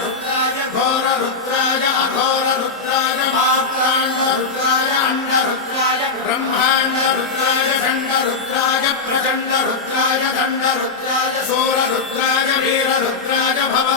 रुद्राय घोर रुद्राय अघोर रुद्राय मात्रांड रुद्राय अंड रुद्राय ब्रह्मांड रुद्राय खंड रुद्राय प्रचंड रुद्राय दंड रुद्राय सूर रुद्राय वीर रुद्राय भव